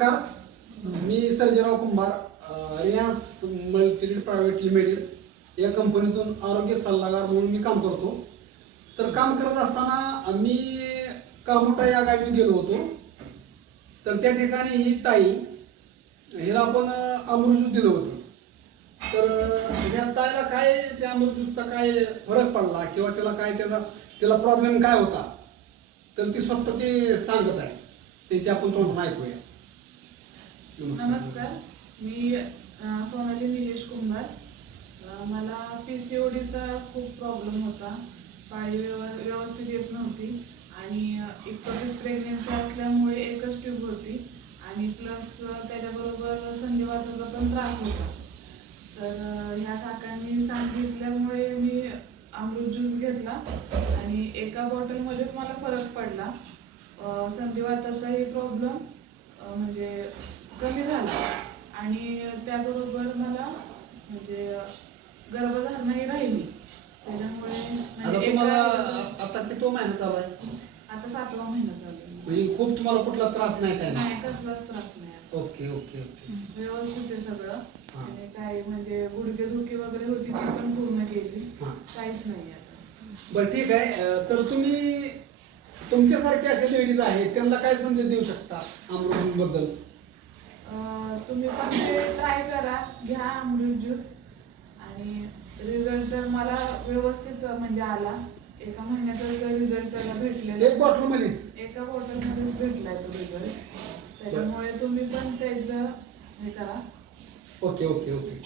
नमस्कार, मी सर्जेराव कुंभार, Reliance मल्टीलीड private limited या कंपनीतून आरोग्य सल्लागार म्हणून मी काम करतो. तर काम करत असताना मी कामोठा या गावी गेलो होतो. तर त्या ठिकाणी ही ताई, हिला आपण अमृतज्यूस दिलं होतं. तर या ताईला काय त्या अमृतज्यूसचा काय फरक पडला किंवा तिला प्रॉब्लेम काय होता, तर ती स्वतः ते सांगत आहे. त्यांची आपण तोंडून ऐकूया. नमस्कार, मी सोनाली निलेश कुंभार. मला PCODचा खूप प्रॉब्लेम होता. पाळी व्यवस्थित येत नव्हती आणि इतकं प्रेग्नेन्सी असल्यामुळे एकच ट्यूब होती आणि प्लस त्याच्याबरोबर संधिवाताचा पण त्रास होता. तर ह्या काकांनी सांगितल्यामुळे मी अमृत ज्यूस घेतला आणि एका बॉटलमध्येच मला फरक पडला. संधिवाताचाही प्रॉब्लेम म्हणजे कमी झाला आणि त्याबरोबर मला म्हणजे गर्भधारणही राहिली. त्याच्यामुळे आता किती महिना चालू आहे? आता 7वा महिना चालू आहे. म्हणजे खूप तुम्हाला कुठला त्रास नाही काय? नाही, कसलाच त्रास नाही. ओके ओके ओके, व्यवस्थित आहे सगळं. आणि काय म्हणजे गुडघे दुखी वगैरे होती ती पण पूर्ण गेली. काहीच नाही आता. बरं ठीक आहे. तर तुम्ही तुमच्यासारखे असे लेडीज आहेत त्यांना काय संदेश देऊ शकता अमृत बद्दल? तुम्ही पण ते ट्राय करा, घ्या अमृत ज्यूस आणि रिझल्ट तर मला व्यवस्थित म्हणजे आला. एका महिन्याचा रिझल्ट त्याला भेटलेला. एक बॉटलमध्येच? एका बॉटलमध्येच भेटलाय तो रिझल्ट. त्याच्यामुळे तुम्ही पण त्याचं हे करा. Okay okay okay.